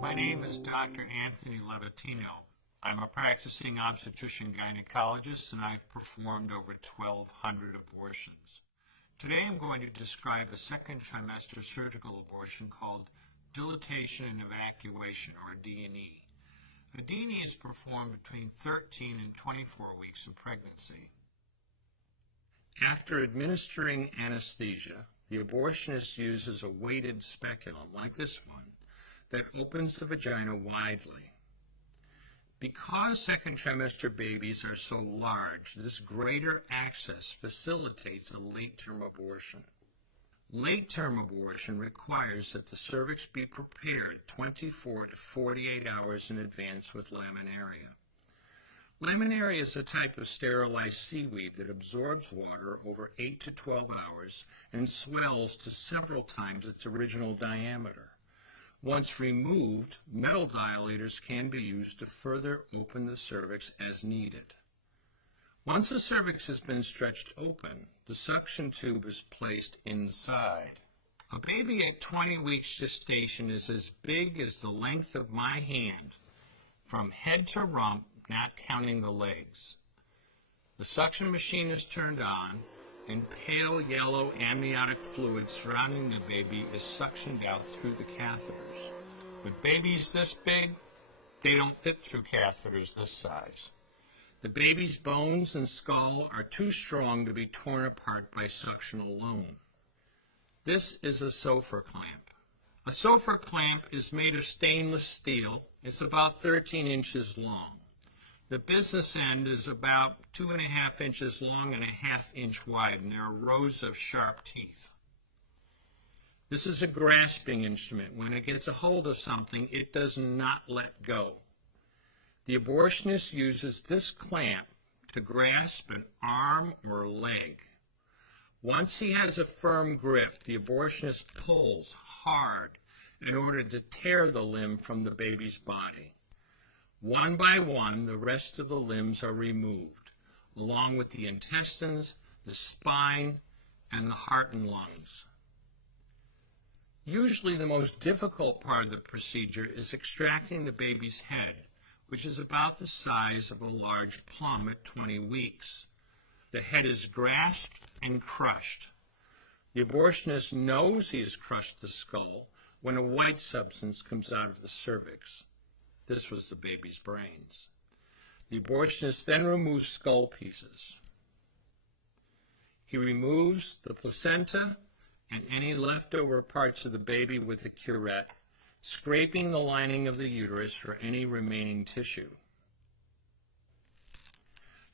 My name is Dr. Anthony Levatino. I'm a practicing obstetrician gynecologist, and I've performed over 1,200 abortions. Today I'm going to describe a second trimester surgical abortion called dilatation and evacuation, or D&E. A D&E is performed between 13 and 24 weeks of pregnancy. After administering anesthesia, the abortionist uses a weighted speculum, like this one, that opens the vagina widely. Because second trimester babies are so large, this greater access facilitates a late-term abortion. Late-term abortion requires that the cervix be prepared 24 to 48 hours in advance with laminaria. Laminaria is a type of sterilized seaweed that absorbs water over 8 to 12 hours and swells to several times its original diameter. Once removed, metal dilators can be used to further open the cervix as needed. Once the cervix has been stretched open, the suction tube is placed inside. A baby at 20 weeks gestation is as big as the length of my hand, from head to rump, not counting the legs. The suction machine is turned on, and pale yellow amniotic fluid surrounding the baby is suctioned out through the catheters. With babies this big, they don't fit through catheters this size. The baby's bones and skull are too strong to be torn apart by suction alone. This is a Sofer clamp. A Sofer clamp is made of stainless steel. It's about 13 inches long. The business end is about 2.5 inches long and 1/2 inch wide, and there are rows of sharp teeth. This is a grasping instrument. When it gets a hold of something, it does not let go. The abortionist uses this clamp to grasp an arm or leg. Once he has a firm grip, the abortionist pulls hard in order to tear the limb from the baby's body. One by one, the rest of the limbs are removed, along with the intestines, the spine, and the heart and lungs. Usually the most difficult part of the procedure is extracting the baby's head, which is about the size of a large plum at 20 weeks. The head is grasped and crushed. The abortionist knows he has crushed the skull when a white substance comes out of the cervix. This was the baby's brains. The abortionist then removes skull pieces. He removes the placenta and any leftover parts of the baby with a curette, scraping the lining of the uterus for any remaining tissue.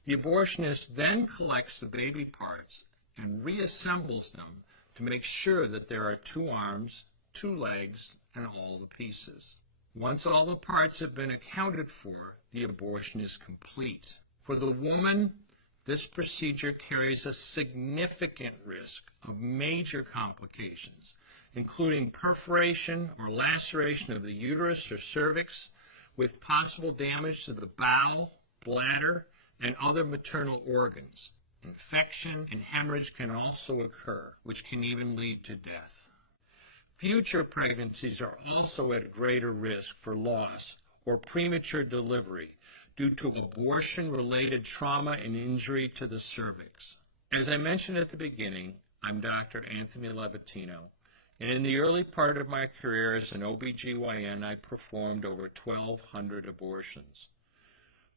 The abortionist then collects the baby parts and reassembles them to make sure that there are 2 arms, 2 legs, and all the pieces. Once all the parts have been accounted for, the abortion is complete. For the woman, this procedure carries a significant risk of major complications, including perforation or laceration of the uterus or cervix, with possible damage to the bowel, bladder, and other maternal organs. Infection and hemorrhage can also occur, which can even lead to death. Future pregnancies are also at greater risk for loss or premature delivery due to abortion-related trauma and injury to the cervix. As I mentioned at the beginning, I'm Dr. Anthony Levatino, and in the early part of my career as an OBGYN, I performed over 1,200 abortions.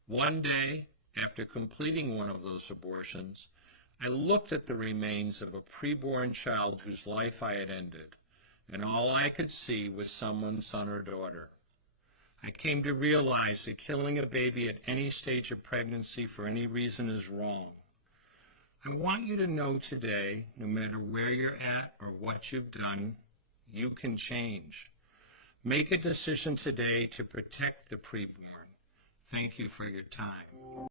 One day, after completing one of those abortions, I looked at the remains of a preborn child whose life I had ended, and all I could see was someone's son or daughter. I came to realize that killing a baby at any stage of pregnancy for any reason is wrong. I want you to know today, no matter where you're at or what you've done, you can change. Make a decision today to protect the preborn. Thank you for your time.